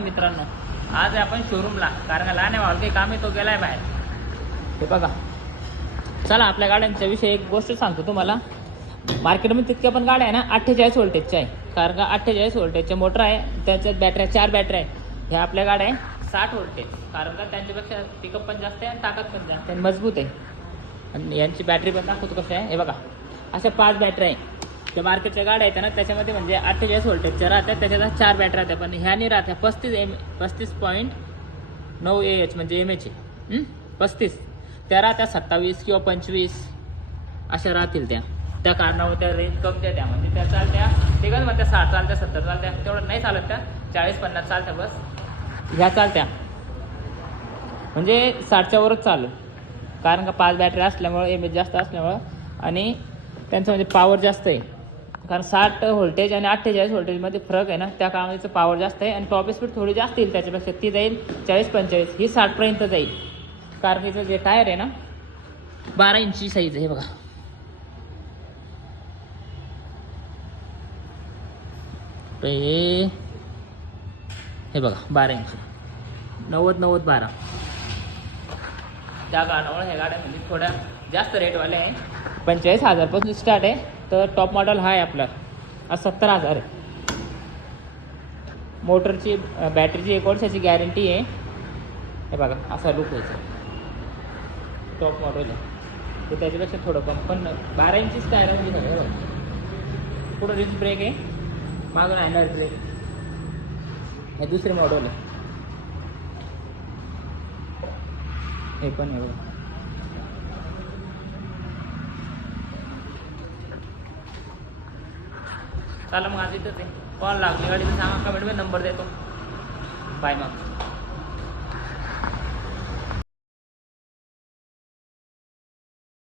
मित्रांनो, आज आपण शोरूमला, कारण का लहान भाऊ काही काम आहे, तो गेलाय बाहेर. हे बघा, चला आपल्या गाड्यांच्या विषयी एक गोष्ट सांगतो तुम्हाला. मार्केटमध्ये तितक्या पण गाड्या आहे ना 48 व्होल्टेजच्या आहे, कारण का 48 व्होल्टेजच्या मोटर आहे, त्याच्यात बॅटऱ्या 4 बॅटऱ्या आहे. ह्या आपल्या गाड्या आहे 60 व्होल्टेज, कारण का त्यांच्यापेक्षा पिकअप पण जास्त आहे आणि ताकद पण जास्त आहे, मजबूत आहे. आणि यांची बॅटरी पण दाखवतो कसं आहे. हे बघा, अशा 5 बॅटऱ्या आहे. ज्या मार्केटच्या गाड्या आहेत ना त्याच्यामध्ये म्हणजे 48 व्होल्टेजच्या राहतात, त्याच्यात 4 बॅटरी राहतात. पण ह्या नाही राहत्या 35.9 AH म्हणजे एमएच 35. त्या राहत्या 27 किंवा 25 अशा राहतील. त्या कारणावर त्या रेंज कमी त्या म्हणजे त्या चालत्या ते कसं म्हणत्या 60 चालत्या 70 चालत्या, तेवढं नाही चालत. त्या 40-50 चालत्या बस. ह्या चालत्या म्हणजे 60च्या वरच चालू, कारण का 5 बॅटरी असल्यामुळं, एमएच जास्त असल्यामुळं आणि त्यांचं म्हणजे पॉवर जास्त आहे. कारण 60 व्होल्टेज आणि 48 व्होल्टेजमध्ये फरक आहे ना, त्या कामाचं पॉवर जास्त आहे आणि टॉप स्पीड थोडी जास्त येईल त्याच्यापेक्षा. ती जाईल 40-45, ही 60पर्यंत जाईल. कारण तिचं जे टायर आहे ना 12 इंची साईज आहे. बघा, हे बघा 12 इंची, 90-90-12. त्या कारणामुळे ह्या गाड्या म्हणजे थोड्या जास्त रेटवाल्या आहे. 45,000पासून स्टार्ट आहे, तर टॉप मॉडेल हा आहे आपला, आज 70,000 आहे. मोटरची बॅटरीची 1 वर्षाची गॅरंटी आहे. हे बघा, असा लुक व्हायचा. टॉप मॉडेल आहे ते, त्याच्यापेक्षा थोडं कम, पण 12 इंचीच टायर म्हणजे सगळं. बघा, पुढं रिस्ट ब्रेक आहे, मागून हँडल ब्रेक. हे दुसरे मॉडेल आहे. हे पण आहे बघा. चला मग आज इथंच आहे. कॉल लागली गाडी तर सांगा, कमेंटमध्ये नंबर देतो. बाय मग.